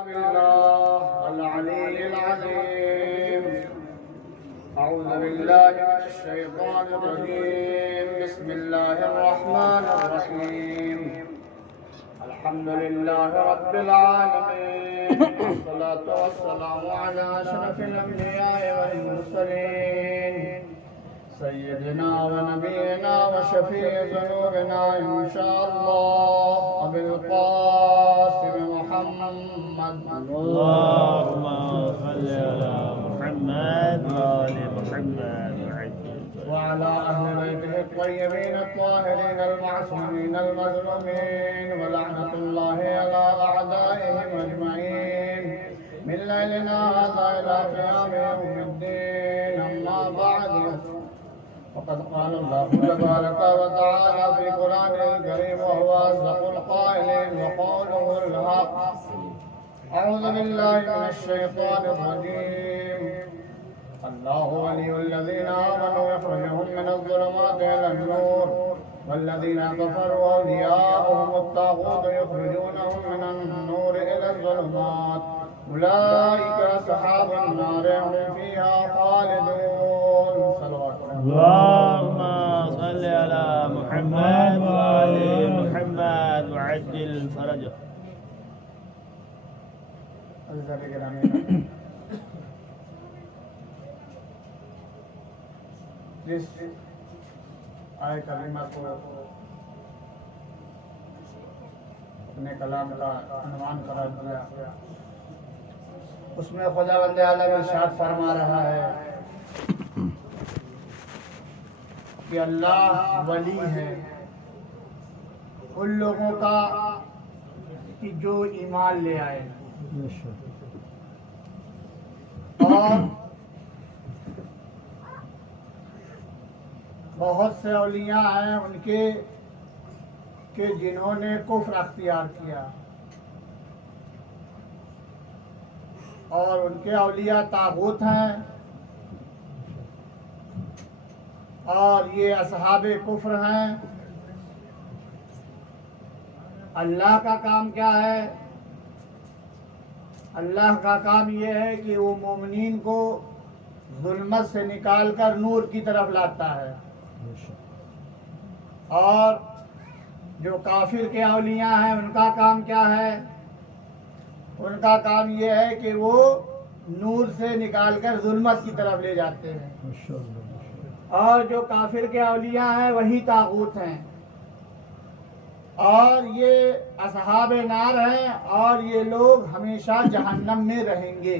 أعوذ بالله من الشيطان الرجيم بسم الله الرحمن الرحيم الحمد لله رب العالمين والصلاة والسلام على أشرف الأنبياء والمرسلين سيدنا ونبينا وشفيع ذنوبنا إن شاء الله أبي القاسم محمد اللهم صل على محمد وآل محمد وعلى أهل بيته الطيبين الطاهرين المعصومين المظلومين ولعنة الله على أعدائهم أجمعين من ليلنا هذا إلى قيام يوم الدين أما بعد وقد قال الله تبارك وتعالى في قرآن الكريم وهو أصدق القائلين وقوله الحق أعوذ بالله من الشيطان الرجيم الله ولي الذين آمنوا يخرجهم من الظلمات إلى النور والذين كفروا أولياؤهم الطاغوت يخرجونهم من النور إلى الظلمات أولئك أصحاب النار هم فيها خالدون صلوات اللهم صل على محمد وآل محمد وعجل فرجه. जिस आय करीमा को अपने कलाम का अनुमान करार दिया उसमें खुदावंद आलम इरशाद फरमा रहा है कि अल्लाह वली है उन लोगों का कि जो ईमान ले आए और बहुत से औलिया हैं उनके कि जिन्होंने कुफ्र अख्तियार किया और उनके औलिया तागूत हैं और ये असहाबे कुफ्र हैं। अल्लाह का काम क्या है? अल्लाह का काम ये है कि वो मोमिनीन को जुल्मत से निकाल कर नूर की तरफ लाता है और जो काफिर के औलिया हैं उनका काम क्या है? उनका काम ये है कि वो नूर से निकालकर जुल्मत की तरफ ले जाते हैं और जो काफिर के औलिया हैं वही तागूत हैं और ये असहाब नार हैं और ये लोग हमेशा जहन्नम में रहेंगे।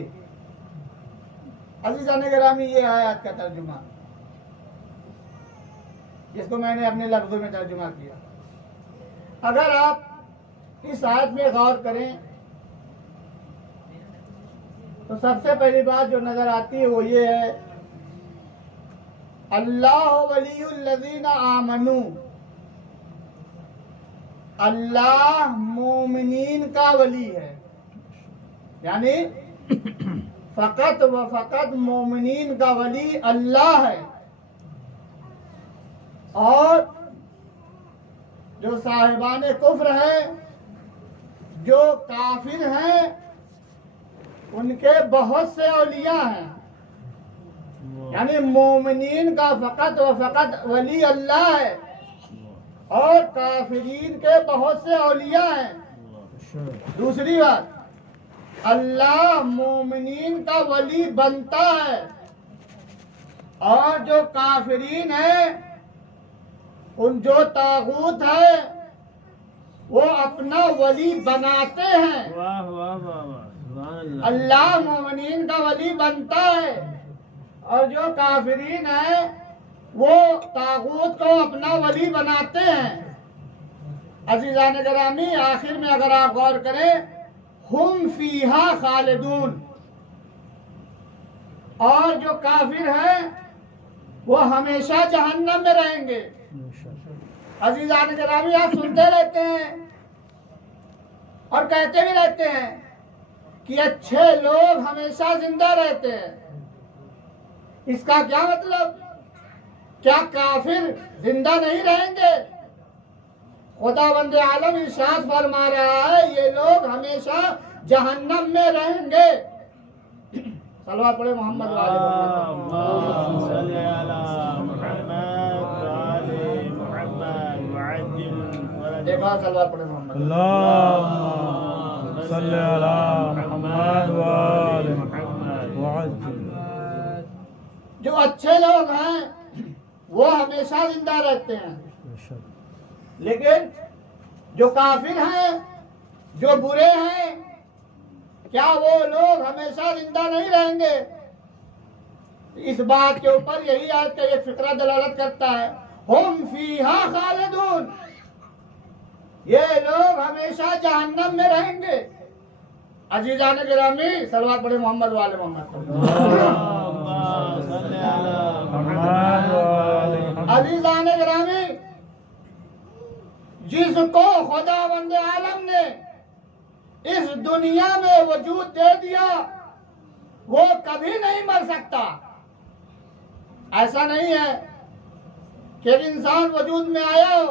अज़ीज़ान गिरामी, ये आयत का तर्जुमा जिसको मैंने अपने लफ्ज़ों में तर्जुमा किया। अगर आप इस आयत में गौर करें तो सबसे पहली बात जो नजर आती है वो ये है, अल्लाह वलियुल्लज़ीना आमनू, अल्लाह मोमिनीन का वली है। यानी फ़कत व फ़कत मोमिनीन का वली अल्लाह है और जो साहिबाने कुफ्र है, जो काफिर हैं, उनके बहुत से औलिया हैं। यानी मोमिनीन का फ़कत व फ़कत वली अल्लाह है और काफिरीन के बहुत से औलिया हैं। दूसरी बात, अल्लाह मोमिनीन का वली बनता है और जो काफिरीन है, उन जो तागूत है, वो अपना वली बनाते हैं। वाह वाह वाह वाह। अल्लाह मोमिनीन का वली बनता है और जो काफिरीन है वो तागूत को अपना वली बनाते हैं। अज़ीज़ान गिरामी, आखिर में अगर आप गौर करें, हुम फीहा खालिदून, और जो काफिर हैं वो हमेशा जहन्नम में रहेंगे। अज़ीज़ान गिरामी, आप सुनते रहते हैं और कहते भी रहते हैं कि अच्छे लोग हमेशा जिंदा रहते हैं। इसका क्या मतलब? क्या काफिर जिंदा नहीं रहेंगे? खुदावंद आलम इरशाद फरमा रहा है, ये लोग हमेशा जहन्नम में रहेंगे। सलवात पढ़े मोहम्मद वाले اللهم صل على محمد وعلى محمد وعجل فرجه एक बार सलवात पढ़े मोहम्मद। اللهم صل على محمد وآل محمد وعجل। जो अच्छे लोग हैं वो हमेशा जिंदा रहते हैं, लेकिन जो काफिर हैं, जो बुरे हैं, क्या वो लोग हमेशा जिंदा नहीं रहेंगे? इस बात के ऊपर यही आयत का ये फिक्रा दलालत करता है, हुम फीहा खालिदून, ये लोग हमेशा जहन्नम में रहेंगे। अजीजान गिरामी सलवात पढ़े मोहम्मद वाले मोहम्मद। اللهم صل على محمد وعلى अजीजान गिरामी, जिसको खुदावंद आलम ने इस दुनिया में वजूद दे दिया वो कभी नहीं मर सकता। ऐसा नहीं है कि एक इंसान वजूद में आया हो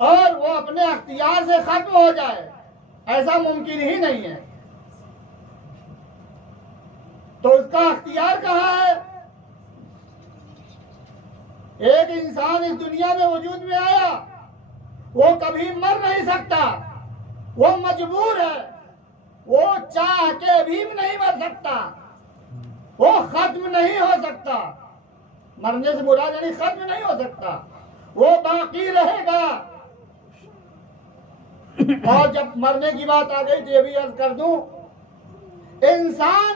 और वो अपने अख्तियार से खत्म हो जाए, ऐसा मुमकिन ही नहीं है। तो उसका अख्तियार कहाँ है? एक इंसान इस दुनिया में वजूद में आया, वो कभी मर नहीं सकता, वो मजबूर है, वो चाह के भी नहीं मर सकता, वो खत्म नहीं हो सकता। मरने से मुराद यानी खत्म नहीं हो सकता, वो बाकी रहेगा। और जब मरने की बात आ गई तो ये भी अर्ज कर दूं, इंसान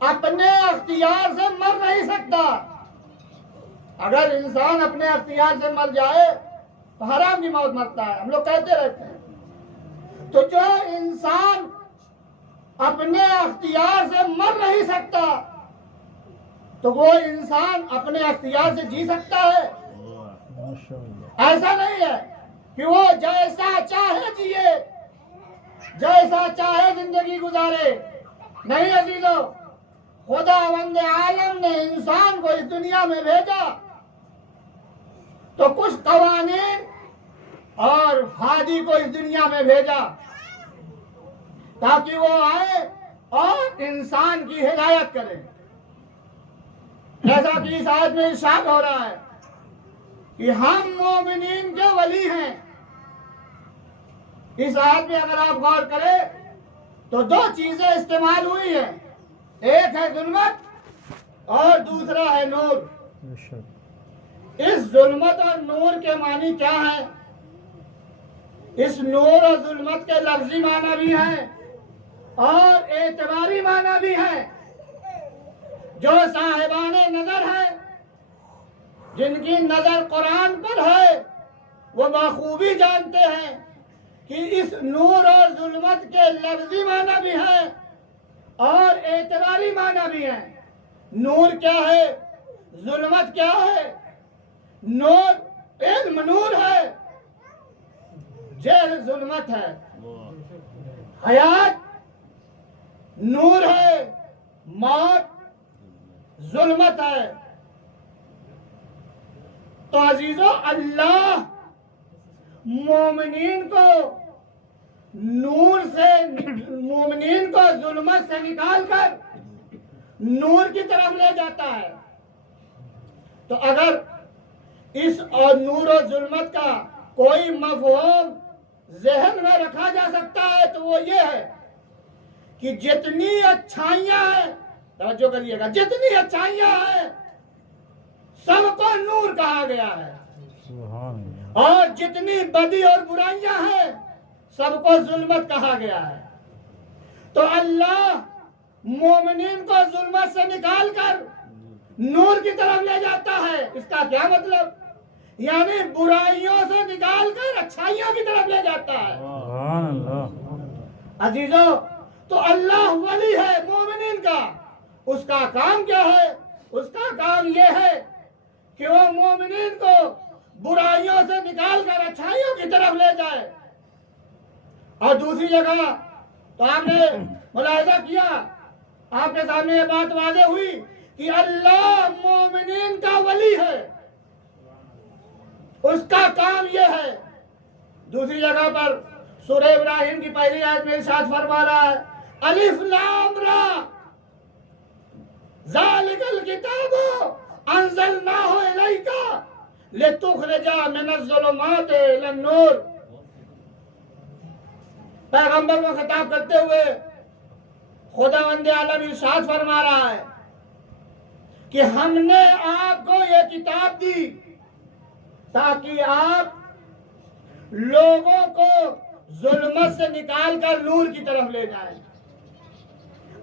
अपने अख्तियार से मर नहीं सकता। अगर इंसान अपने अख्तियार से मर जाए तो हराम की मौत मरता है, हम लोग कहते रहते हैं। तो जो इंसान अपने अख्तियार से मर नहीं सकता तो वो इंसान अपने अख्तियार से जी सकता है? ऐसा नहीं है कि वो जैसा चाहे जिए, जैसा चाहे जिंदगी गुजारे। नहीं अजीजों, खुदावंद आलम ने इंसान को इस दुनिया में भेजा तो कुछ कवानीन और हादी को इस दुनिया में भेजा ताकि वो आए और इंसान की हिदायत करें। जैसा कि इस आयत में इरशाद हो रहा है कि हम मोमिनीन के वली हैं। इस आयत में अगर आप गौर करें तो दो चीजें इस्तेमाल हुई हैं, एक है जुल्मत और दूसरा है नूर। इस जुल्मत और नूर के मानी क्या है? इस नूर और जुल्मत के लफ्जी माना भी है और एतबारी माना भी है। जो साहिबाने नजर है, जिनकी नजर कुरान पर है, वो बखूबी जानते हैं कि इस नूर और जुल्मत के लफ्जी माना भी है और एतबारी माना भी है। नूर क्या है? जुल्मत क्या है? नूर इल्म नूर है, जेल जुल्मत है। हयात नूर है, मौत जुल्मत है। तो अजीजों, अल्लाह मोमिनीन को नूर से, मोमिनीन को जुल्मत से निकाल कर नूर की तरफ ले जाता है। तो अगर इस और नूर और जुल्मत का कोई मफ़हूम ज़हन में रखा जा सकता है तो वो ये है कि जितनी अच्छाइयां हैं, तवज्जो करिएगा, जितनी अच्छाइयां हैं सबको नूर कहा गया है और जितनी बदी और बुराइयां हैं सबको जुल्मत कहा गया है। तो अल्लाह मोमिनीन को जुल्मत से निकालकर नूर की तरफ ले जाता है। इसका क्या मतलब? यानी बुराइयों से निकालकर अच्छाइयों की तरफ ले जाता है। अजीजों, तो अल्लाह वली है मोमिनीन का। उसका काम क्या है? उसका काम यह है कि वो मोमिनीन को बुराइयों से निकालकर अच्छाइयों की तरफ ले जाए। और दूसरी जगह तो आपने मुलाहिजा किया, आपके सामने ये बात वाज़ेह हुई कि अल्लाह मोमिनीन का वली है, उसका काम यह है। दूसरी जगह पर सूरह इब्राहिम की पहली आयत में इरशाद फरमा रहा है, अलिफ लाम रा ज़ालिकल किताबु अंज़लनाहु इलैका लितुख़रिजा मिनज़्ज़ुलुमाति इलन-नूर। पैगंबर को खिताब करते हुए खुदावंद आलम इरशाद फरमा रहा है कि हमने आपको ये किताब दी ताकि आप लोगों को जुल्मत से निकाल कर नूर की तरफ ले जाएं।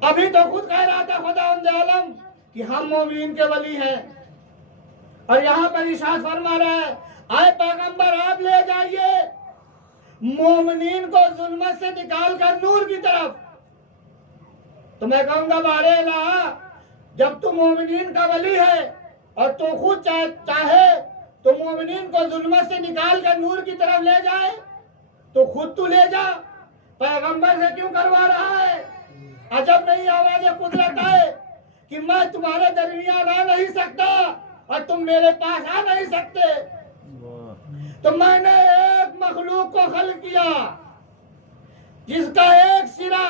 अभी तो खुद कह रहा था खुदावंद आलम कि हम मोमिन के वली हैं, और यहाँ पर इरशाद फरमा रहा है, आए पैगंबर आप ले जाइए मोमिनीन को जुल्मत से निकाल कर नूर की तरफ। तो मैं कहूंगा बारेला, जब तू मोमिनीन का वली है और तू खुद चाहे तो मोमिनीन को जुल्मत से निकाल कर नूर की तरफ ले जाए, तो खुद तू ले जा, पैगंबर से क्यों करवा रहा है? अजब नहीं आवाज़ कुदरत है कि मैं तुम्हारे दरमियान आ नहीं सकता और तुम मेरे पास आ नहीं सकते। तो मैंने एक मखलूक को खल्क किया जिसका एक सिरा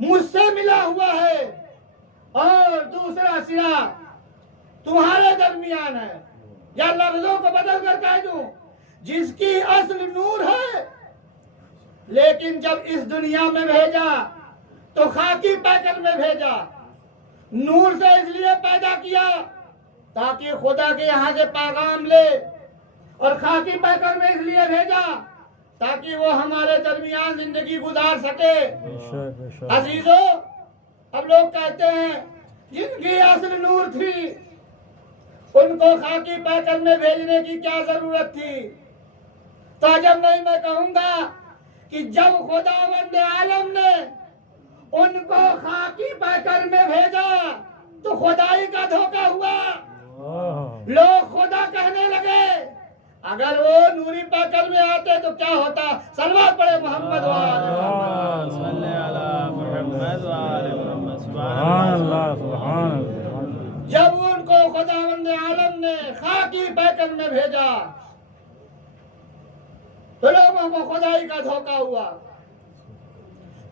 मुझसे मिला हुआ है और दूसरा सिरा तुम्हारे दरमियान है, या लफ्जों को बदल कर कह दूं, जिसकी असल नूर है, लेकिन जब इस दुनिया में भेजा तो खाकी पैकर में भेजा। नूर से इसलिए पैदा किया ताकि खुदा के यहाँ से पैगाम ले, और खाकी पैकर में इसलिए भेजा ताकि वो हमारे दरमियान जिंदगी गुजार सके। अजीजों, अब लोग कहते हैं जिनकी असल नूर थी उनको खाकी पैकर में भेजने की क्या जरूरत थी? तो अजब नहीं, मैं कहूंगा कि जब खुदावंद आलम ने उनको खाकी पैकर में भेजा तो खुदाई का धोखा हुआ। लोग खुदा कहने लगे, अगर वो नूरी पैकर में आते तो क्या होता? सलवात पढ़े मोहम्मद जब उनको खुदावंद आलम ने खाकी पैकर में भेजा तो लोगों को खुदाई का धोखा हुआ।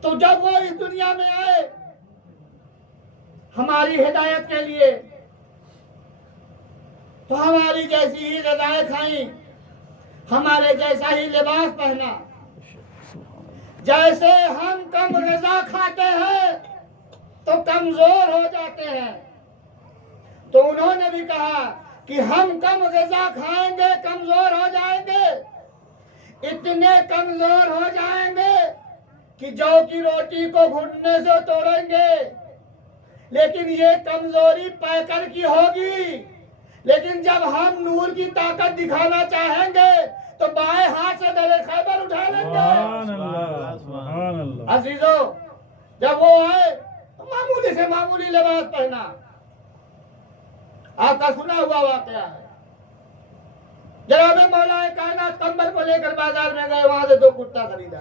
तो जब वो इस दुनिया में आए हमारी हिदायत के लिए, तो हमारी जैसी ही ग़िज़ाएं खाई, हमारे जैसा ही लिबास पहना। जैसे हम कम ग़िज़ा खाते हैं तो कमजोर हो जाते हैं, तो उन्होंने भी कहा कि हम कम ग़िज़ा खाएंगे कमजोर हो जाएंगे, इतने कमजोर हो जाएंगे कि जौ की रोटी को घुटने से तोड़ेंगे। लेकिन ये कमजोरी पैकर की होगी, लेकिन जब हम नूर की ताकत दिखाना चाहेंगे तो बाएं हाथ से दरे खैबर उठा लेंगे। अजीजों, जब वो आए तो मामूली से मामूली लिबास पहना। आपका सुना हुआ वाकया है, जनाब मौलाए कायनात कंबल को लेकर बाजार में गए, वहां से 2 कुत्ता खरीदा,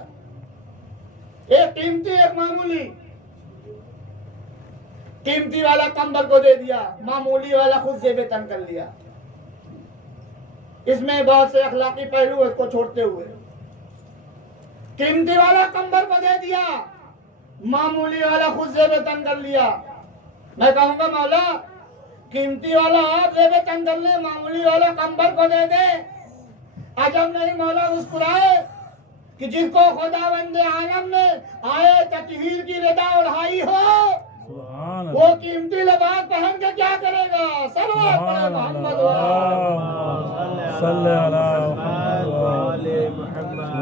एक कीमती एक मामूली। कीमती वाला कंबल को दे दिया, मामूली वाला खुद से वेतन कर लिया। इसमें बहुत से अखलाकी पहलू है, इसको छोड़ते हुए कीमती वाला कंबल को दे दिया, मामूली वाला खुद से वेतन कर लिया। मैं कहूंगा मौला, कीमती वाला आप से वेतन कर ले, मामूली वाला कंबल को दे दे। अजब नहीं मौला मुस्कुराए कि जिसको खुदावंद आलम ने आए तकहीर की रिदा उड़ाई हो, वो कीमती लिबास पहन के क्या करेगा? सल्लल्लाहु अलैहि मोहम्मद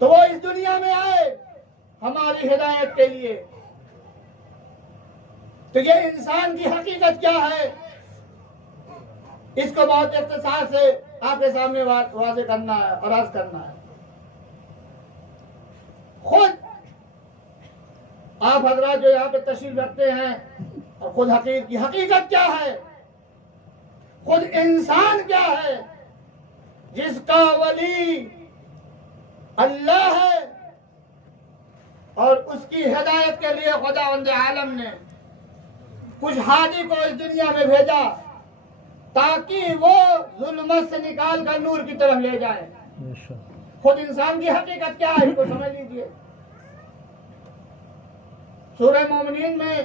तो वो इस दुनिया में आए हमारी हिदायत के लिए। तो ये इंसान की हकीकत क्या है, इसको बहुत इख्तिसार से आपके सामने वाज़ेह करना है और अर्ज करना है। खुद आप हजरात जो यहाँ पे तशरीफ रखते हैं, और खुद हकीर की हकीकत क्या है, खुद इंसान क्या है, जिसका वली अल्लाह है और उसकी हिदायत के लिए खुदावंद आलम ने कुछ हादी को इस दुनिया में भेजा ताकि वो जुल्मत से निकाल कर नूर की तरफ ले जाए। खुद इंसान की हकीकत क्या है इसको समझ लीजिए। सूरह मोमिनीन में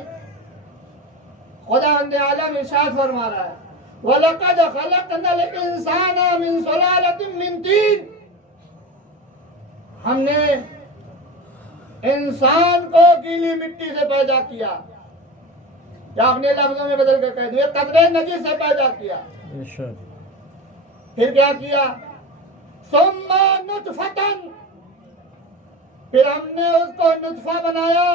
खुदावंद आलम इरशाद फरमा रहा है, वलक़द खलक़नल इंसान मिन सुलालतिन मिन तीन, हमने इंसान को गीली मिट्टी से पैदा किया, या अपने लफ्जों में बदल कर कह दिया कतरे नजी से पैदा किया। फिर क्या किया, सुम्मा नुतफतन, फिर हमने उसको नुतफा बनाया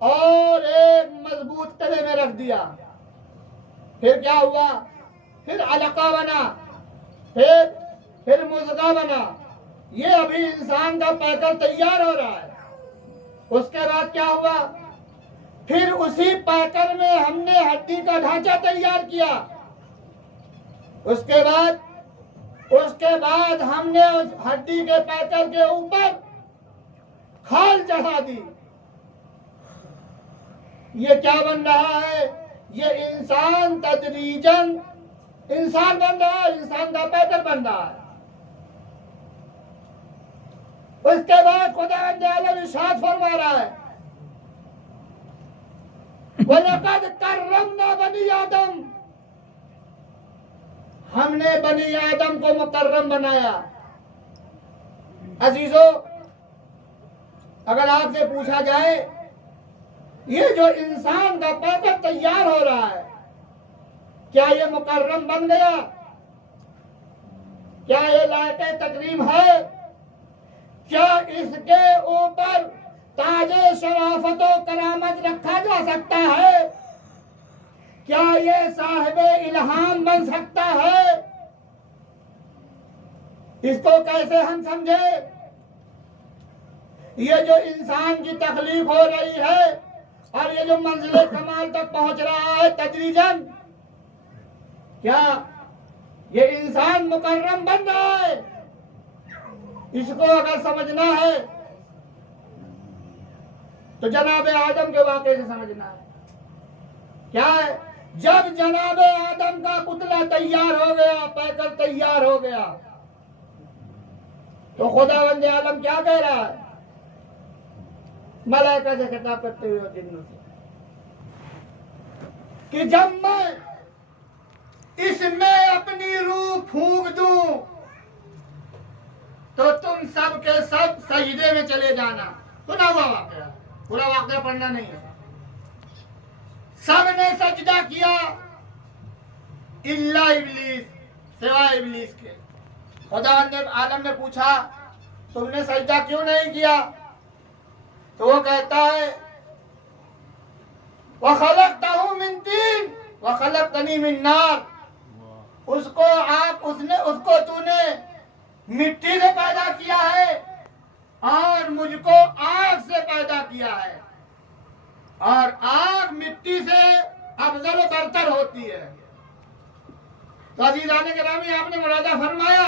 और एक मजबूत तले में रख दिया। फिर क्या हुआ, फिर अलका बना, फिर मुज़गा बना। ये अभी इंसान का पैकर तैयार हो रहा है। उसके बाद क्या हुआ, फिर उसी पैकर में हमने हड्डी का ढांचा तैयार किया। उसके बाद हमने उस हड्डी के पैकर के ऊपर खाल चढ़ा दी। ये क्या बन रहा है, ये इंसान तदरीजन इंसान बन रहा है, इंसान का पैकर बन रहा है। उसके बाद खुदावंद आलम इरशाद फरमा रहा है, वलक़द कर्रमना बनी आदम, हमने बनी आदम को मुकर्रम बनाया। अजीजों, अगर आपसे पूछा जाए ये जो इंसान का पैकर तैयार हो रहा है, क्या ये मुकर्रम बन गया, क्या ये लायक तकरीम है, क्या इसके ऊपर ताजे शराफत व करामत रखा जा सकता है, क्या ये साहिबे इल्हाम बन सकता है? इसको कैसे हम समझे? ये जो इंसान की तकलीफ हो रही है और ये जो मंजिले कमाल तक पहुंच रहा है तदरीजन, क्या ये इंसान मुकर्रम बन रहा है? इसको अगर समझना है तो जनाब आदम के वाक़े से समझना है। क्या है, जब जनाब आदम का पुतला तैयार हो गया, पैकर तैयार हो गया, तो खुदावंद आलम क्या कह रहा है, मलाइका से खिताब करते हुए जिन्नों से, कि जब मैं इसमें अपनी रूह फूंक दूं तो तुम सब के सब सजदे में चले जाना। सुना हुआ वाक़या, पूरा वाक़या पढ़ना नहीं है। सब ने सजदा किया इल्ला इब्लीस, सिवाय इब्लीस के। खुदावंद आलम ने पूछा तुमने सजदा क्यों नहीं किया? तो वो कहता है वखलक़तहू मिन तीन वखलक़तनी मिन नार, उसको तूने मिट्टी से पैदा किया है और मुझको आग से पैदा किया है, और आग मिट्टी से अफजल व बरतर होती है। तो अज़ीज़ान गिरामी, आपने मुलाज़ा फरमाया,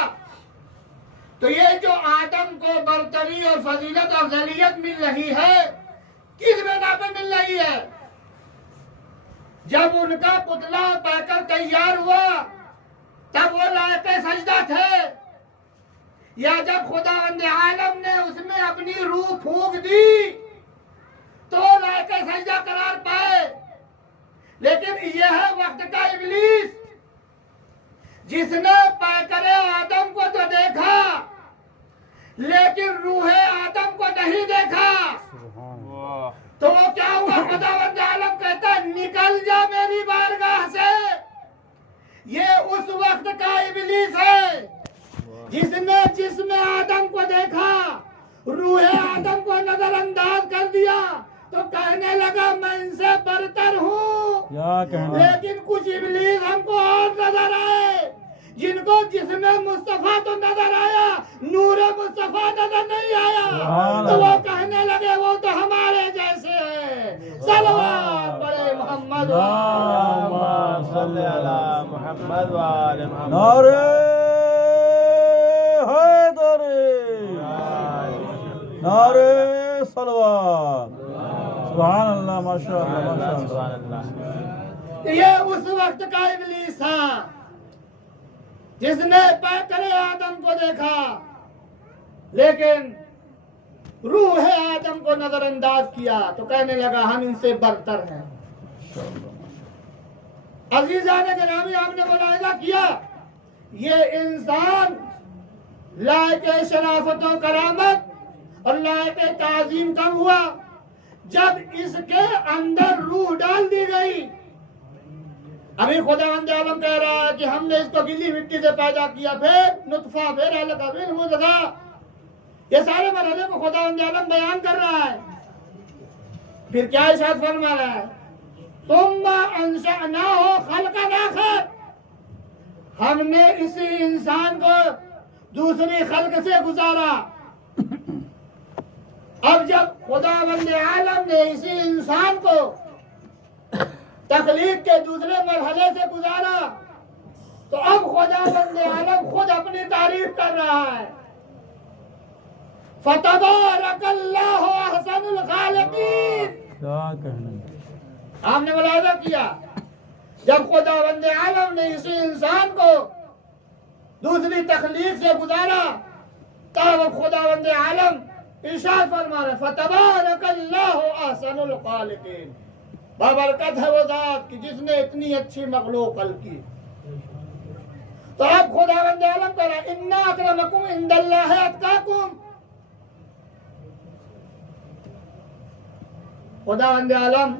तो ये जो आदम को बरतरी और फजीलत और अफजलियत मिल रही है, किस बिना पे मिल रही है? जब उनका पुतला पैकर तैयार हुआ तब वो लायक सजदा थे, या जब खुदावंद आलम ने उसमें अपनी रूह फूंक दी तो लायक सजदा करार पाए। लेकिन यह है वक्त का इब्लीस, जिसने पैकर आदम को तो देखा लेकिन रूह आदम को नहीं देखा। तो वो क्या हुआ, खुदावंद आलम कहता है निकल जा मेरी बारगाह से। ये उस वक्त का इब्लीस है जिसने आदम को देखा, रूह आदम को नजरअंदाज कर दिया, तो कहने लगा मैं इनसे बरतर हूँ। लेकिन कुछ इब्लीस हमको और नजर आए, जिनको जिसमें मुस्तफा तो नजर आया, नूरे मुस्तफा नजर नहीं आया। तो वो कहने लगे वो तो हमारे जैसे है। सलवात पढ़े मोहम्मद मोहम्मद वाले नारे हैदरी, नारे सलवात, सुभान अल्लाह, माशाअल्लाह, माशाअल्लाह। ये उस वक्त का इब्लीस था जिसने पैकर आदम को देखा लेकिन रूह आदम को नजरअंदाज किया तो कहने लगा हम इनसे बरतर हैं। अजीजान गिरामी, आपने मुलाहिजा किया ये इंसान लायक शराफत और करामत और लायक ताजीम कब हुआ? जब इसके अंदर रूह डाल दी गई। अभी खुदावंद आलम कह रहा है कि हमने इसको गीली मिट्टी से पैदा किया, फिर नुतफा, फिर अलका, फिर मुज़गा। ये सारे मरहले को खुदावंद आलम बयान कर रहा है। फिर क्या इरशाद फरमा रहा है? सुम्मा अंशअनाहु खल्क़न आखर, हमने इसी इंसान को दूसरी खल्क से गुजारा। अब जब खुदावंद आलम ने इसी इंसान को तखलीक के दूसरे मरहले से गुजारा तो अब खुदावंद आलम खुद अपनी तारीफ कर रहा है। फतबारकल्लाहु अहसनुल खालिकीन। क्या कहना, आपने मुलाहिजा किया जब खुदावंद आलम ने इसी इंसान को दूसरी तखलीक से गुजारा तब खुदावंद आलम इरशाद फरमा रहे फतबारकल्लाहु अहसनुल खालिकीन। बाबरकत है वो जात कि जिसने इतनी अच्छी मखलूक खल्क की। तो अब खुदावंद आलम कह रहा इन्ना अकरमकुम इंदल्लाहि अत्काकुम। खुदावंद आलम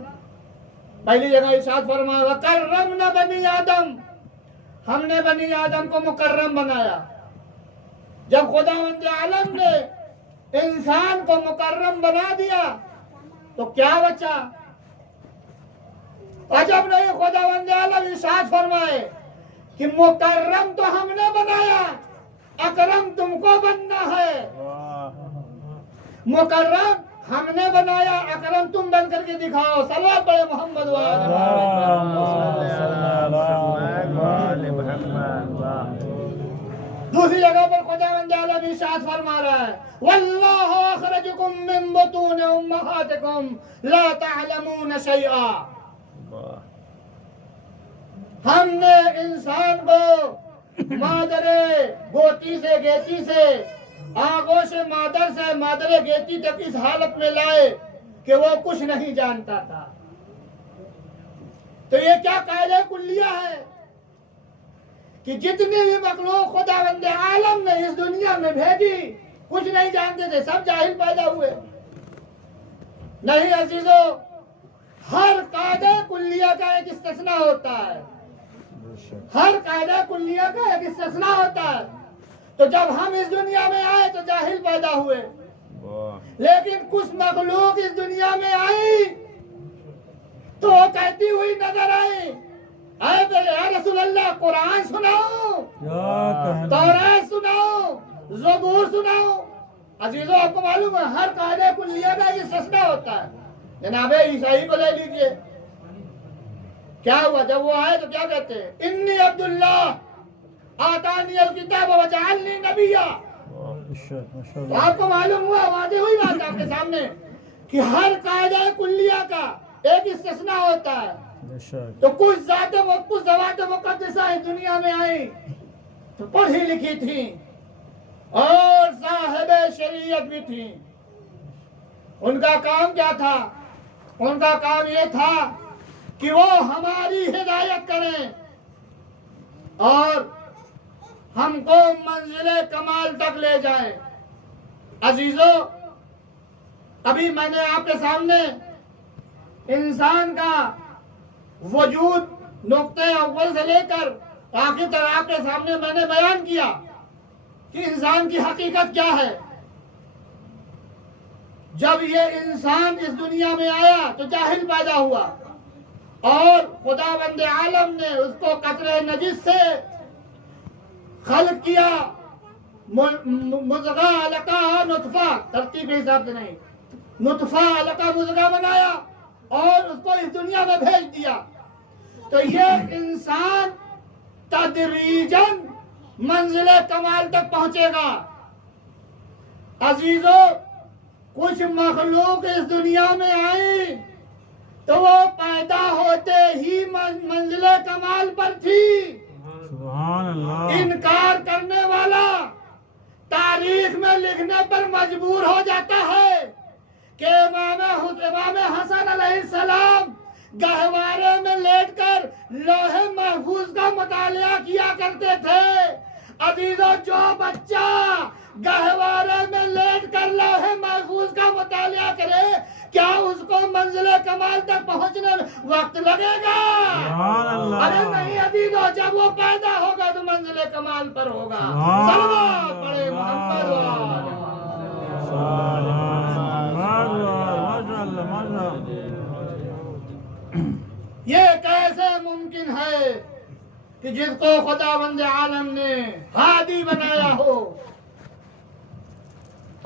पहली जगह इरशाद फरमाया वकर्रमना बनी आदम, हमने बनी आदम को मुकर्रम बनाया। जब खुदावंद आलम ने इंसान को मुकर्रम बना दिया तो क्या बचा? अजब नहीं, खुदावंद आलम इरशाद फरमाए कि मुकर्रम तो हमने बनाया, अकरम तुमको बनना है। मुकर्रम हमने बनाया, अकरम तुम बन करके दिखाओ। सल्लल्लाहु अलैहि मोहम्मद दूसरी जगह पर खुदावंद आलम इरशाद फरमा रहा है वल्लाहु अखरजकुम मिन बुतून उम्महातिकुम ला तअलमून शैआ। हमने इंसान को मादरे गोती से गेती से आगोश मादर से मादरे गेती तक इस हालत में लाए कि वो कुछ नहीं जानता था। तो ये क्या कायदा कुल्लिया है कि जितने भी मखलूक खुदावंद आलम ने इस दुनिया में भेजी कुछ नहीं जानते थे, सब जाहिल पैदा हुए। नहीं अजीजों, हर कायदा कुल्लिया का एक इस्तिस्ना होता है। हर कायदा कुल्लिया का एक इस्तिस्ना होता है। तो जब हम इस दुनिया में आए तो जाहिल पैदा हुए, लेकिन कुछ मखलूक इस दुनिया में आई तो वो कहती हुई नजर आई या रसूल अल्लाह कुरान सुनाओ, तौरात सुनाओ, ज़बूर सुनाओ। अजीजों, आपको मालूम है हर कायदे कुल्लिया का एक इस्तिस्ना होता है। जनाब ईसाई को ले लीजिए, क्या हुआ जब वो आए तो क्या कहते हैं इन्नी अब्दुल्लाह आतानी अल किताब व जअलनी नबिया। तो आपको मालूम हुआ, वाज़ेह हुई बात आपके सामने कि हर कायदा कुल्लिया का एक इस्तिस्ना होता है। तो कुछ ज़वात मुक़द्दसा इस दुनिया में आई तो पढ़ी लिखी थी और साहिब शरीयत भी थी। उनका काम क्या था? उनका काम ये था कि वो हमारी हिदायत करें और हमको मंजिले कमाल तक ले जाएं। अजीजों, अभी मैंने आपके सामने इंसान का वजूद नुक्ते अव्वल से लेकर आखिर तक आपके सामने मैंने बयान किया कि इंसान की हकीकत क्या है। जब ये इंसान इस दुनिया में आया तो जाहिल पैदा हुआ और खुदावंद आलम ने उसको कतरे नजिस से खल्क किया। मुज़गा, अलका, नुतफा, तरतीब के हिसाब से नहीं, नुतफा, अलका, मुज़गा बनाया और उसको इस दुनिया में भेज दिया। तो ये इंसान तदरीजन मंजिले कमाल तक पहुंचेगा। अजीजों, कुछ मखलूक इस दुनिया में आई तो वो पैदा होते ही मंजिले कमाल पर थी। सुभान अल्लाह। इनकार करने वाला तारीख में लिखने पर मजबूर हो जाता है कि इमाम हसन अलैहिस्सलाम गहवारे में लेटकर लोहे महफूज का मुतालिया किया करते थे। अजीजों, जो बच्चा गहवारे में लेटकर लोहे महफूज का मुतालिया करे, क्या उसको मंजिले कमाल तक पहुंचने में वक्त लगेगा? अरे नहीं अजीजों, जब वो पैदा होगा तो मंजिले कमाल पर होगा। सल्लल्लाहु अलैहि मोहम्मद। ये कैसे मुमकिन है कि जिसको खुदावंद आलम ने हादी बनाया हो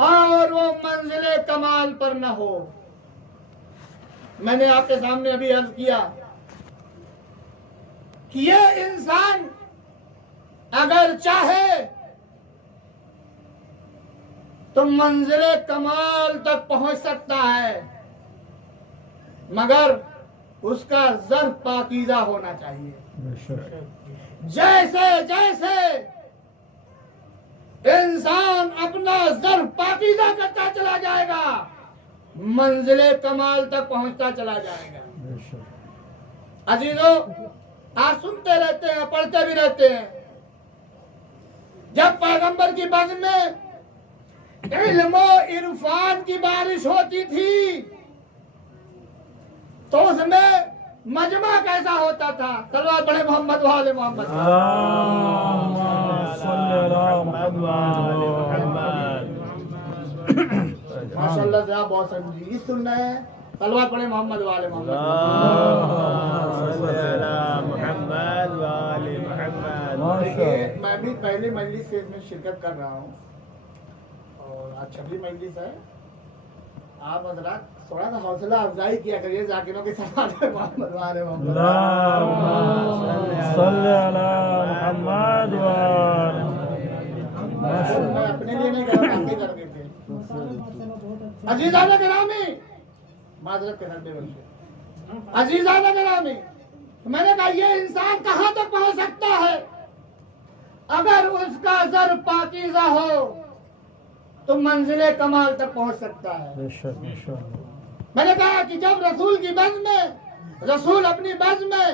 और वो मंजिले कमाल पर न हो। मैंने आपके सामने अभी अर्ज किया कि ये इंसान अगर चाहे तो मंजिले कमाल तक पहुंच सकता है, मगर उसका ज़र्फ पाकीज़ा होना चाहिए। जैसे जैसे इंसान अपना ज़र्फ पाकीज़ा करता चला जाएगा, मंजिले कमाल तक पहुंचता चला जाएगा। अजीजों, आप सुनते रहते हैं, पढ़ते भी रहते हैं, जब पैगंबर की बज़्म में इल्म और इरफान की बारिश होती थी तो उसमें मजमा कैसा होता था? सल्लल्लाहु अलैहि मोहम्मद वाले मोहम्मद। माशाअल्लाह से आप बहुत समझी सुन रहे हैं। सल्लल्लाहु अलैहि मोहम्मद वाले मोहम्मद। मैं भी पहली मजलिस से इसमें शिरकत कर रहा हूँ और आज छठी मजलिस है। आप हजरात थोड़ा सा हौसला अफजाई किया करिए जाकिरों के साथ। मोहम्मद वाले मोहम्मद। मैं अपने लिए नहीं कर रहा, आपके कर देते। अजीज़ाना गिरामी, माजरत के साथ बेवजह। अजीज़ाना गिरामी, मैंने कहा ये इंसान कहाँ तक पहुँच सकता है? अगर उसका ज़र्फ पाकीज़ा हो तो मंजिले कमाल तक पहुंच सकता है। मैंने कहा कि जब रसूल की बज़्म में, रसूल अपनी बज़्म में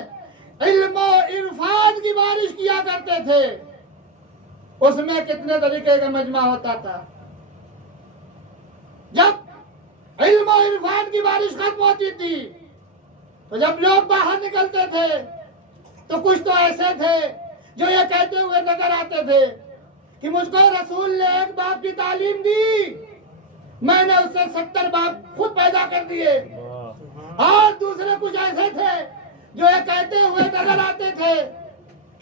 इल्म और इरफान की बारिश किया करते थे, उसमें कितने तरीके का मजमा होता था। जब इल्म और इरफान की बारिश खत्म होती थी तो जब लोग बाहर निकलते थे तो कुछ तो ऐसे थे जो ये कहते हुए नजर आते थे कि मुझको रसूल ने एक बाप की तालीम दी, मैंने उससे 70 बाप खुद पैदा कर दिए। और दूसरे कुछ ऐसे थे जो ये कहते हुए नजर आते थे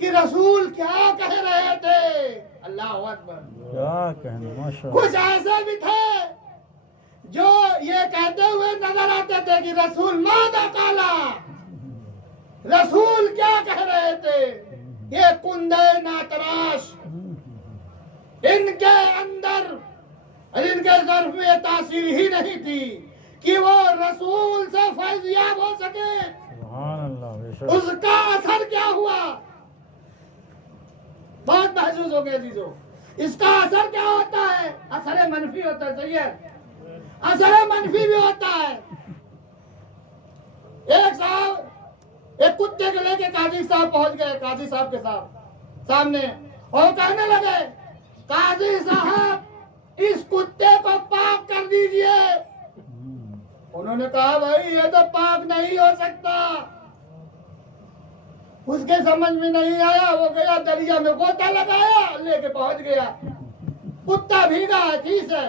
कि रसूल क्या कह रहे थे। अल्लाह अकबर। क्या कहना, माशाअल्लाह। कुछ ऐसे भी थे जो ये कहते हुए नजर आते थे कि रसूल मादा काला, रसूल क्या कह रहे थे। ये कुंदे नातराश, इनके अंदर और इनके ज़र्फ में तासीर ही नहीं थी कि वो रसूल से फैज़याब हो सके। उसका असर क्या हुआ? बहुत महसूस हो गया जीजो। इसका असर क्या होता है? असर मनफी होता है। सही है, असर मनफी भी होता है। एक साहब एक कुत्ते को लेके काजी साहब पहुंच गए, काजी साहब के सामने, और कहने लगे, काजी साहब इस कुत्ते को पाक कर दीजिए। उन्होंने कहा, भाई ये तो पाक नहीं हो सकता। उसके समझ में नहीं आया, वो गया दरिया में गोता लगाया, लेके पहुंच गया। कुत्ता भीगा ठीक है।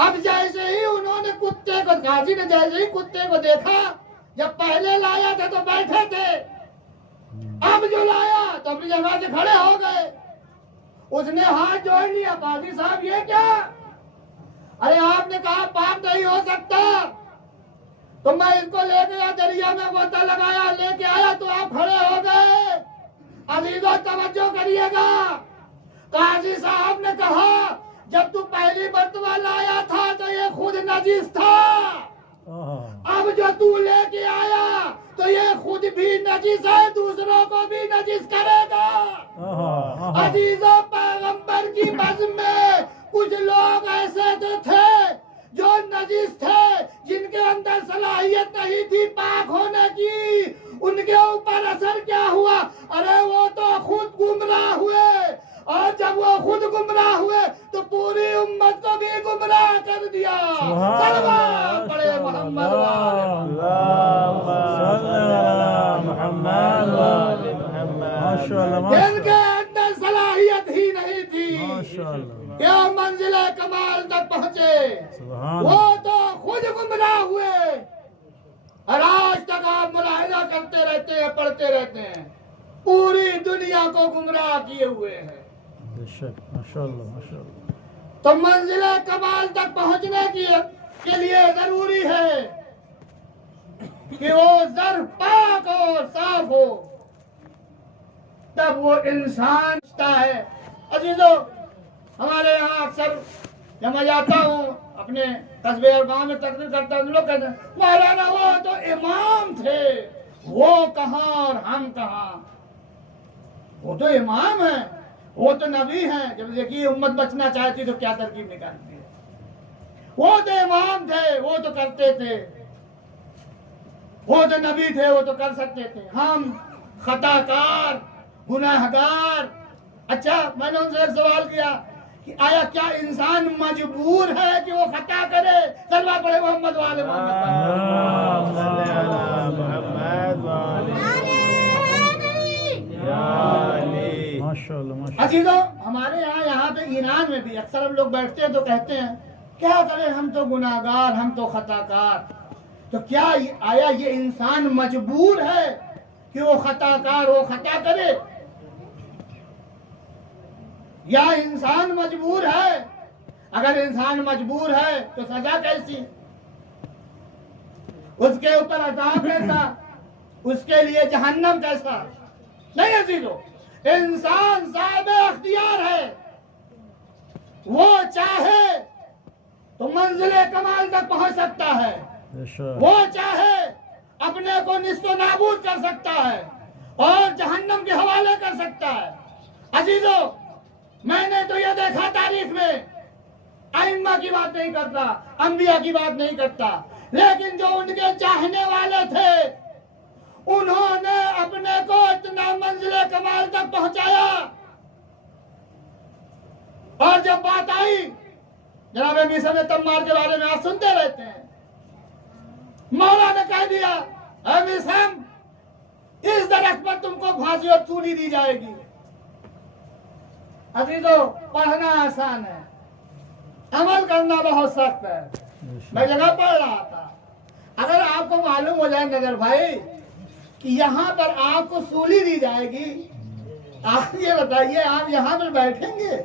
अब जैसे ही उन्होंने कुत्ते को, काजी ने जैसे ही कुत्ते को देखा, जब पहले लाया था तो बैठे थे, अब जो लाया तो अपनी जगह से खड़े हो गए। उसने हाथ जोड़ लिया, काजी साहब ये क्या? अरे आपने कहा पाक नहीं हो सकता, तो मैं इसको ले गया दरिया में गोता लगाया, लेके आया तो आप खड़े हो गए। अजीजों तवज्जो करिएगा, काजी साहब ने कहा जब तू पहली मर्तबा लाया था तो ये खुद नजीस था, अब जो तू लेके आया तो ये खुद भी नजीस है, दूसरों को भी नजीस करेगा। अजीजों पैगंबर अकबर की बज़्म में कुछ लोग ऐसे तो थे जो नजिस थे, जिनके अंदर सलाहियत नहीं थी पाक होने की। उनके ऊपर असर क्या हुआ? अरे वो तो खुद गुमराह हुए, और जब वो खुद गुमराह हुए तो पूरी उम्मत को भी गुमराह कर दिया। सल्लल्लाहु अलैहि मोहम्मद जिनके अंदर सलाहियत ही नहीं थी क्या मंजिले कमाल तक पहुंचे, वो तो खुद गुमराह हुए। और आज तक आप मुलाहिजा करते रहते हैं, पढ़ते रहते हैं, पूरी दुनिया को गुमराह किए हुए हैं। तो मंजिले कमाल तक पहुंचने के लिए जरूरी है कि वो जर पाक और साफ हो, तब वो इंसान है। अजीजों, हमारे यहाँ अक्सर जब मैं जाता हूँ अपने कस्बे और गांव में तकरीर करता हूँ, लोग कहते हैं मौलाना वो तो इमाम थे, वो कहाँ और हम कहाँ। वो तो इमाम है, वो तो नबी हैं। जब देखिए उम्मत बचना चाहती तो क्या तरकीब निकालती है। वो तो इमाम थे, वो तो करते थे, वो तो नबी थे, वो तो कर सकते थे। हम खताकार, गुनाहगार। अच्छा, मैंने उनसे एक सवाल किया कि आया क्या इंसान मजबूर है कि वो खता करे? सल्लल्लाहु अलैहि मोहम्मद वाले अजीजों, हमारे यहाँ पे ईरान में भी अक्सर हम लोग बैठते हैं तो कहते हैं क्या करें, हम तो गुनाहगार, हम तो खताकार। तो क्या आया ये इंसान मजबूर है कि वो खताकार, वो खता करे? या इंसान मजबूर है? अगर इंसान मजबूर है तो सजा कैसी, उसके ऊपर अज़ाब कैसा, उसके लिए जहन्नम कैसा? नहीं अजीजों, इंसान साहिब अख्तियार है। वो चाहे तो मंजिले कमाल तक पहुंच सकता है, वो चाहे अपने को निस्तो नाबूद कर सकता है और जहन्नम के हवाले कर सकता है। अजीजों, मैंने तो यह देखा तारीख में, आइम्मा की बात नहीं करता, अंबिया की बात नहीं करता, लेकिन जो उनके चाहने वाले थे उन्होंने अपने को इतना मंजिले कमाल तक पहुंचाया। और जब बात आई जनाब मीसम तम्मार के बारे में आप सुनते रहते हैं, मौला ने कह दिया मीसम इस दरख्त पर तुमको फांसी और चूली दी जाएगी। अजीजों, पढ़ना आसान है, अमल करना बहुत सख्त है। मैं जगह पढ़ रहा था, अगर आपको मालूम हो जाए नजर भाई कि यहाँ पर आपको सूली दी जाएगी, आप ये बताइए आप यहाँ पर बैठेंगे?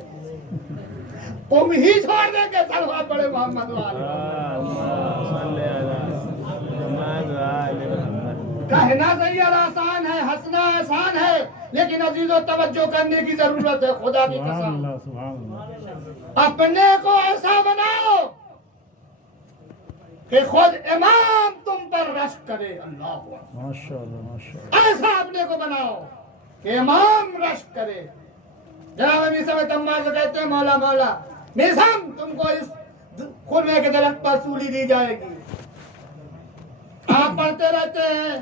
तुम ही छोड़ देंगे सलवा बड़े मोहम्मद वाले। कहना सही और आसान है, हंसना आसान है, लेकिन अजीजों तवज्जो करने की जरूरत है। खुदा की कसम, अपने को ऐसा बनाओ कि खुद इमाम तुम पर रश्क करे। अल्लाह माशाअल्लाह, ऐसा अपने को बनाओ कि इमाम रश्क करे। जनाब मीसम तम्मार को कहते हैं मौला मौला मीसम तुमको इस खुरमे के दरख्त पर सूली दी जाएगी। आप पढ़ते रहते हैं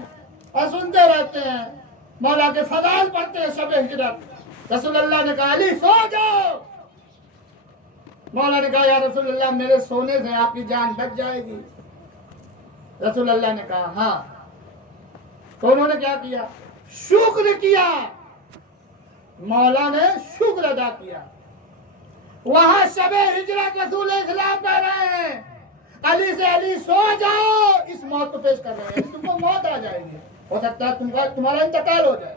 और सुनते रहते हैं, मौला के फदाइल पढ़ते हैं शब हिजरत। रसूलुल्लाह ने कहा अली सो जाओ। मौला ने कहा या रसूलुल्लाह मेरे सोने से आपकी जान बच जाएगी। रसूलुल्लाह ने कहा हाँ। तो उन्होंने क्या किया? शुक्र किया। मौला ने शुक्र अदा किया। वहां शबे हिजरत रसूल इस्लाम कह रहे हैं अली से अली सो जाओ, इस मौत को पेश कर रहे हैं, तुमको मौत आ जाएगी, हो सकता है तुम्हारा इंतकाल हो जाए।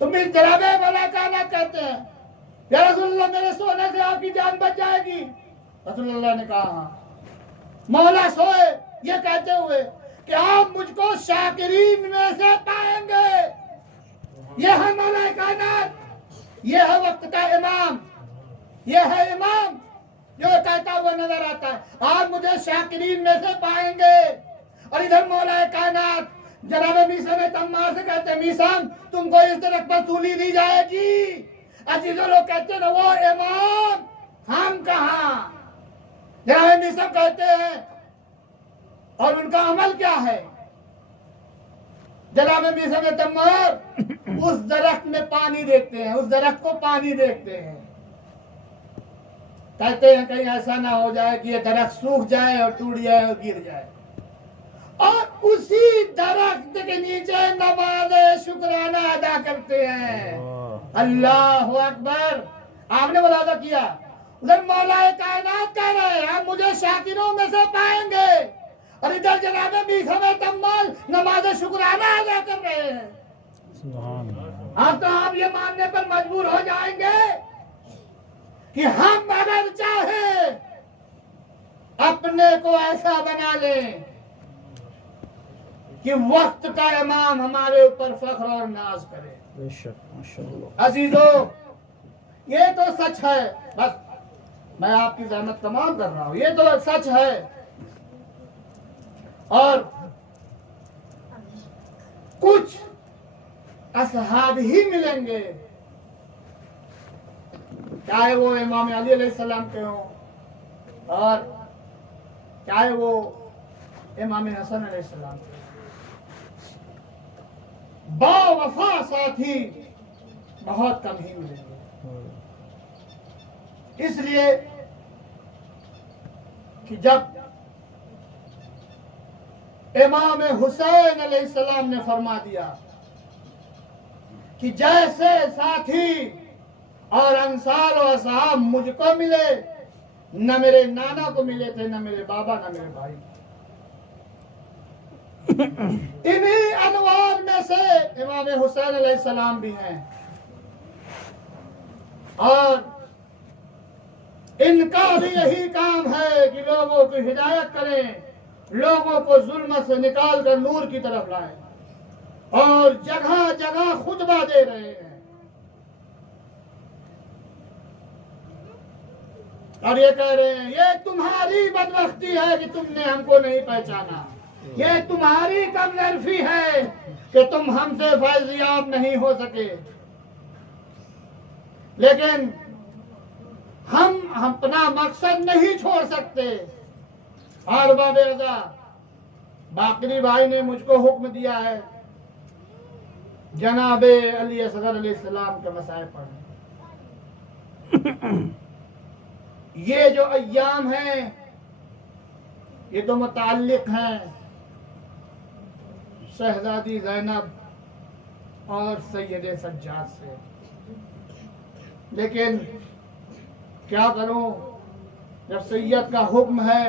तुम इस जराबे वाला कहना कहते हैं या रसूलुल्लाह मेरे सोने से आपकी जान बच जाएगी। रसूलुल्लाह ने कहा हाँ। मौला सोए ये कहते हुए कि आप मुझको शाकिरीन में से पाएंगे। यह है मौला कायनात, यह है वक्त का इमाम, यह है इमाम जो कहता हुआ नजर आता है आप मुझे शाकिरीन में से पाएंगे। और इधर मौला कायनात जनाब मीसम तम्मार से कहते हैं मीसम तुमको इस तरह पर सूली दी जाएगी अजीजों, लोग कहते हैं ना वो इमाम, हम कहाँ। जनाब मिसब कहते हैं, और उनका अमल क्या है? जनाब मिसब तम्मर उस दरख्त में पानी देखते हैं, उस दरख्त को पानी देखते हैं, कहते हैं कहीं ऐसा ना हो जाए कि ये दरख्त सूख जाए और टूट जाए और गिर जाए, और उसी दरख्त के नीचे नमाज शुक्राना अदा करते हैं। अल्लाह अकबर। आपने मुलाजा किया, उधर मौलाए कायनात कह रहे हैं मुझे शाकिरों में से पाएंगे, और इधर जनाब मीसब तम्मल नमाज शुक्राना अदा कर रहे हैं। अब तो आप ये मानने पर मजबूर हो जाएंगे कि हम अगर चाहे अपने को ऐसा बना लें कि वक्त का इमाम हमारे ऊपर फख्र और नाज करे। बेशक, माशाअल्लाह। अजीजों, ये तो सच है, बस मैं आपकी जहमत तमाम कर रहा हूं, ये तो सच है। और कुछ असहाब ही मिलेंगे, चाहे वो इमाम अली अलैहिस्सलाम के हों और चाहे वो इमाम हसन अलैहिस्सलाम के, बावफा साथी बहुत कम ही मिलेंगे। इसलिए कि जब इमाम हुसैन अलैहिस्सलाम ने फरमा दिया कि जैसे साथी और अंसार और असहाब मुझको मिले, न मेरे नाना को मिले थे, न मेरे बाबा, न मेरे भाई, इन्हीं अनवार में से इमाम हुसैन अलैहिस्सलाम भी हैं, और इनका भी यही काम है कि लोगों की हिदायत करें, लोगों को जुल्म से निकाल कर नूर की तरफ लाएं, और जगह जगह खुतबा दे रहे हैं। और ये कह रहे हैं ये तुम्हारी बदबख्ती है कि तुमने हमको नहीं पहचाना, ये तुम्हारी कमजोरी है कि तुम हमसे फैज़याब नहीं हो सके, लेकिन हम अपना मकसद नहीं छोड़ सकते। और बाबे रज़ा बाकरी भाई ने मुझको हुक्म दिया है जनाबे अली असगर अलैहिस्सलाम के मसाइल पढ़ने। ये जो अय्याम हैं ये तो मुताल्लिक हैं शहजादी ज़ैनब और सैयद सज्जाद से, लेकिन क्या करूं, जब सैयद का हुक्म है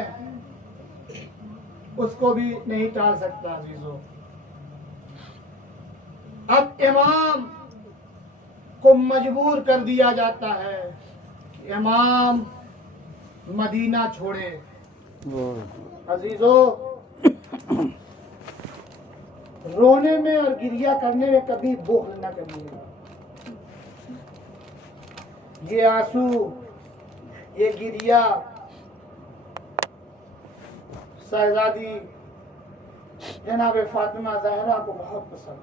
उसको भी नहीं टाल सकता। अजीजों, अब इमाम को मजबूर कर दिया जाता है कि इमाम मदीना छोड़े। अजीजों, रोने में और गिरिया करने में कभी बुख्ल न करिएगा। ये आंसू, ये गिरिया शहजादी जनाब फातिमा ज़हरा को बहुत पसंद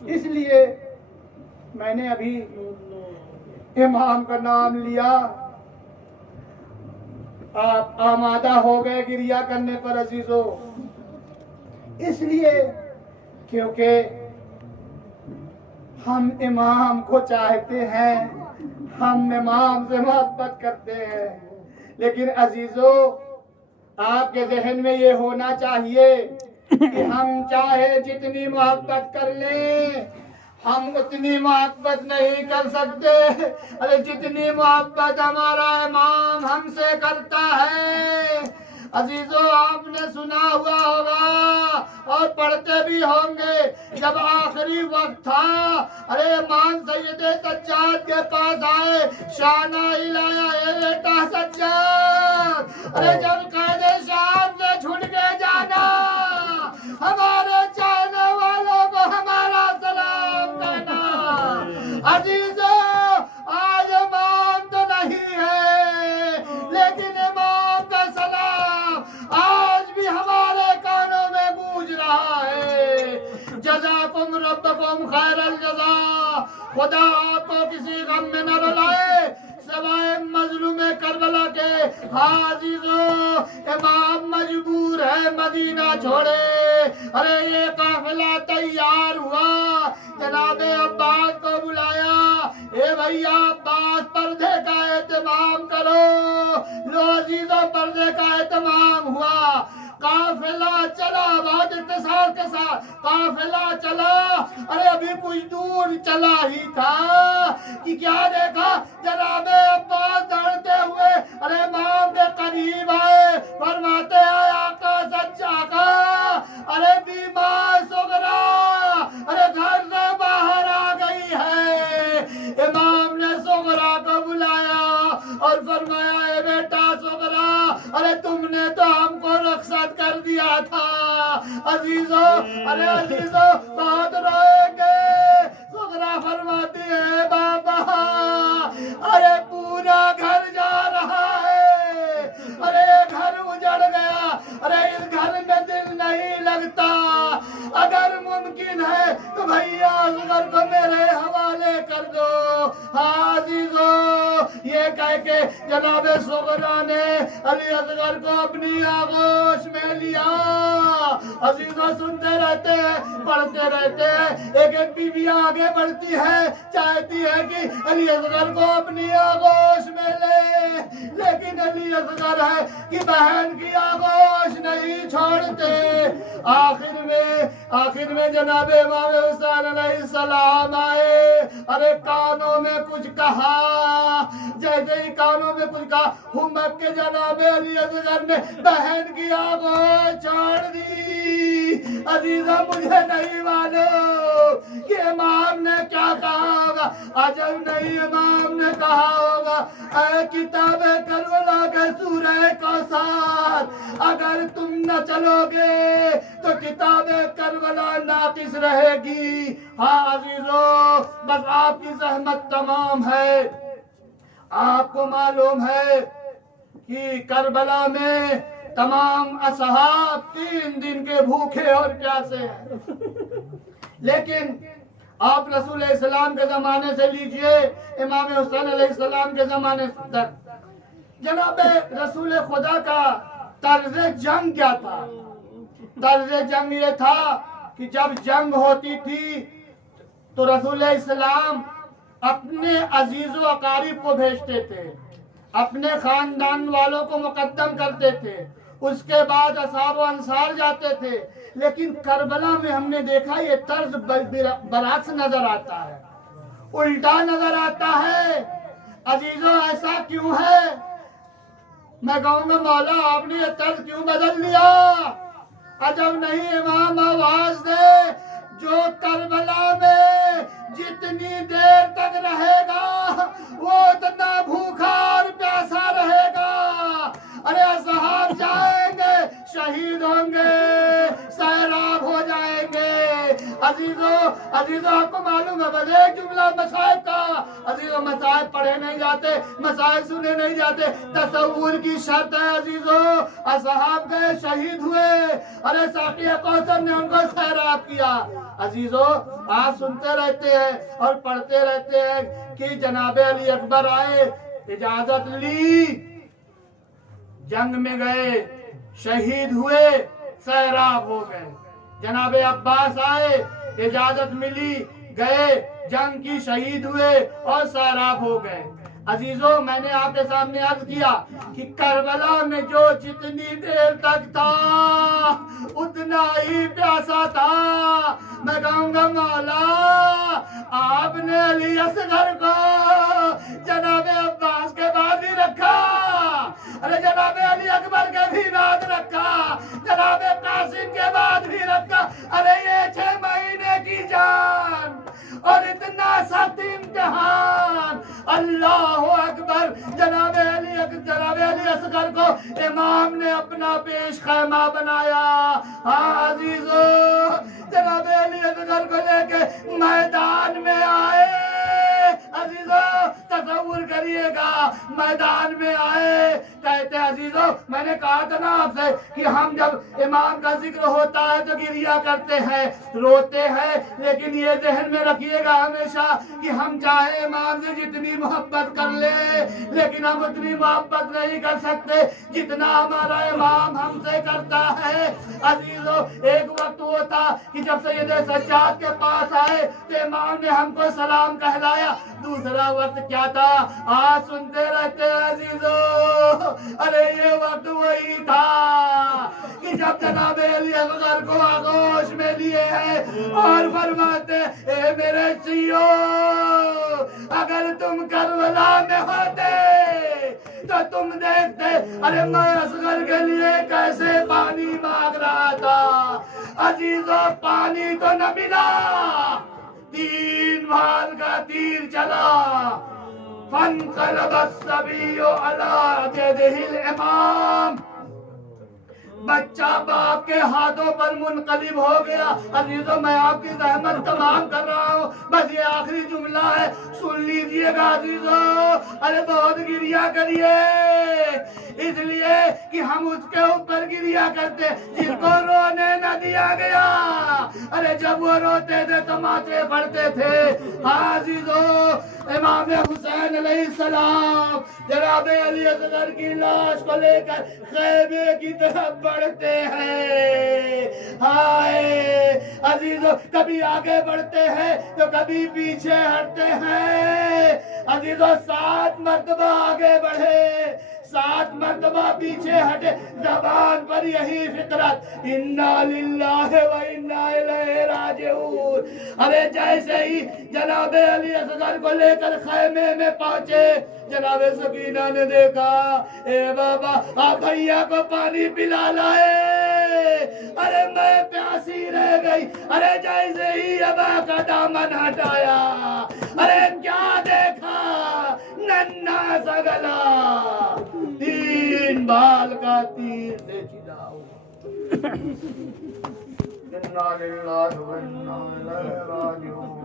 है। इसलिए मैंने अभी इमाम का नाम लिया, आप आमादा हो गए गिरिया करने पर अजीजों, इसलिए क्योंकि हम इमाम को चाहते हैं, हम इमाम से मोहब्बत करते हैं। लेकिन अजीजों, आपके जहन में ये होना चाहिए कि हम चाहे जितनी मोहब्बत कर लें, हम उतनी मोहब्बत नहीं कर सकते। अरे जितनी मोहब्बत हमारा इमाम हमसे करता है। अजीजों, आपने सुना हुआ होगा और पढ़ते भी होंगे, जब आखिरी वक्त था, अरे इमाम सैयद सज्जाद के पास आए, शाना हिलाया, ए बेटा सज्जाद, अरे जब कैदे शाम से छूट के जाना, हमारे चाहने वालों को हमारा सलाम कहना। अजीजों, आज इमाम तो नहीं है, लेकिन इमाम का सलाम आज भी हमारे कानों में गूंज रहा है। जज़ाकुम रब्बकुम खैरल जज़ा खुदा आपको किसी गम में न रुलाए सवाए मजलूम करबला के। हाँ अजीजों, इमाम मजबूर है मदीना छोड़े। अरे ये काफिला तैयार हुआ, जनाबे अब्बास को बुलाया, ए भैया अब्बास पर्दे का एहतमाम करो। लो अजीजों, पर्दे का एहतमाम हुआ, काफिला चला, बहुत इंतजार के साथ काफिला चला। अरे अभी कुछ दूर चला ही था कि क्या देखा, जनाबे अब्बास दौड़ते हुए अरे इमाम के करीब आए, फरमाते हैं आका सच्चा का, अरे बीमार सुगरा अरे घर से बाहर आ गई है। इमाम ने सुगरा को बुलाया और फरमाया, ए बेटा सुगरा, अरे तुमने तो हमको रुखसत कर दिया था। अजीजों, अरे अजीजों बहुत रोएंगे। सुगरा फरमाती है, बाबा अरे पूरा घर जा रहा है, अरे घर उजड़ गया, अरे इस घर में दिल नहीं लगता। अगर मुमकिन है तो भैया असगर को मेरे हवाले कर दो। हाँ अजीजों, ये कह के जनाबे सुगरा ने अली असगर को अपनी आगोश में लिया। अजीजों सुनते रहते हैं, पढ़ते रहते हैं, एक एक बीवियां आगे बढ़ती है, चाहती है कि अली असगर को अपनी आगोश में ले, लेकिन अली असगर है कि बहन की आगोश नहीं छोड़ते। आखिर में जनाबे इमाम हुसैन अलैहिस्सलाम आए। अरे कानों में कुछ कहा, जैसे ही कानों में कुछ कहा, हुम्मत के जनाबे अली असगर ने बहन की आगोश छोड़ दी। अजीजा मुझे नहीं मालूम कि इमाम ने क्या कहा होगा, अजब नहीं इमाम ने कहा होगा, ऐ किताब करबला के सूरह कौसर, अगर तुम न चलोगे तो किताब करबला नाकिस रहेगी। हाँ अजीजों, बस आपकी जहमत तमाम है। आपको मालूम है कि करबला में तमाम असहाब 3 दिन के भूखे और प्यासे हैं, लेकिन आप रसूल इस्लाम के जमाने से लीजिए इमाम हुसैन अलैहिस्सलाम के जमाने तक, जनाबे रसूल खुदा का तर्ज जंग क्या था? तर्ज जंग ये था कि जब जंग होती थी तो रसूल इस्लाम अपने अजीजो अकारीब को भेजते थे, अपने खानदान वालों को मुकद्दम करते थे, उसके बाद असहाब व अंसार जाते थे। लेकिन करबला में हमने देखा ये तर्ज बरअक्स नजर आता है, उल्टा नजर आता है। अजीजों ऐसा क्यों है? मैं कहूँगा मौला आपने ये तर्ज क्यों बदल लिया? अजब नहीं इमाम आवाज दे, जो करबला में जितनी देर तक रहेगा वो उतना भूखा और प्यासा रहेगा। अरे असहाब जाएंगे, शहीद होंगे, सैराब हो जाएंगे। अजीजों आपको मालूम है बस एक जुमला मसाइब का, अजीजों मसाइब पढ़े नहीं जाते, मसाइब सुने नहीं जाते, तसव्वुर की शर्त है। अजीजों असहाब गए, शहीद हुए, अरे साकिया कौसर ने उनको सैराब किया। अजीजों आप सुनते रहते हैं और पढ़ते रहते हैं कि जनाबे अली अकबर आए, इजाजत ली, जंग में गए, शहीद हुए, सैराब हो गए। जनाबे अब्बास आए, इजाजत मिली, गए, जंग की, शहीद हुए और सैराब हो गए। अजीजों मैंने आपके सामने अर्ज किया कि करबला में जो जितनी देर तक था उतना ही प्यासा था। मैं कहूँगा मौला आपने अली असगर को जनाबे अब्बास के बाद ही रखा, अरे जनाबे अली अकबर के भी बाद रखा, जनाबे कासिम के बाद भी रखा। अरे ये 6 महीने की जान और इतना सख्त इम्तिहान, अल्लाह अकबर। जनाबे अली असगर को इमाम ने अपना पेश खैमा बनाया। हाँ अजीजों जनाबे अली असगर को लेके मैदान में आए। अजीजों तसव्वुर करिएगा, मैदान में आए, कहते अजीजों, मैंने कहा था ना आपसे कि हम जब इमाम का जिक्र होता है तो गिरिया करते हैं, रोते हैं, लेकिन ये ज़हन में रखिएगा हमेशा कि हम चाहे इमाम से जितनी मोहब्बत कर ले, लेकिन हम उतनी मोहब्बत नहीं कर सकते जितना हमारा इमाम हमसे करता है। अजीजों, एक वक्त वो था कि जब सैयद सज्जाद के पास आए तो इमाम ने हमको सलाम कहलाया। दूसरा वक्त क्या था, आज सुनते रहते हैं अजीजों, अरे ये वक्त वही था कि जब जनाब अली असगर को आगोश में लिए हैं और फरमाते, ए मेरे चियो, अगर तुम करबला में होते तो तुम देखते, अरे मैं असगर के लिए कैसे पानी मांग रहा था। अजीजों, पानी तो न मिला, 3 भाल का तीर चला। फनकलब अस्सबिय्यु अला यदिहिल इमाम, बच्चा बाप के हाथों पर मुनकलिब हो गया। अजीजों, मैं आपकी रहमत तमाम कर रहा हूँ, बस ये आखिरी जुमला है, सुन लीजिएगा अजीजों। अरे बहुत गिरिया करिए, इसलिए कि हम उसके ऊपर गिरिया करते जिनको रोने न दिया गया। अरे जब वो रोते थे तमाचे पड़ते थे। अजीजों, इमाम हुसैन अलैहिस्सलाम जनाब अली असगर की लाश को लेकर खैमे की तरफ बढ़ते हैं। हाय अजीजों, कभी आगे बढ़ते हैं तो कभी पीछे हटते हैं। अजीजों, 7 मर्तबा आगे बढ़े, 7 मर्तबा पीछे हटे, जबान पर यही फितरत, इन्ना लिल्लाहि व इन्ना इलैहि राजिऊन। अरे जैसे ही जनाब अली असगर को लेकर खैमे में पहुंचे, जनाब सकीना ने देखा, ए बाबा आप भैया को पानी पिला लाए। अरे मैं प्यासी रह गई। अरे जैसे ही अबा का दामन हटाया, अरे क्या देखा, नन्ना सा गला, 3 बाल का तीर से छिदा हुआ। इन्ना लिल्लाहि व इन्ना इलैहि राजिऊन।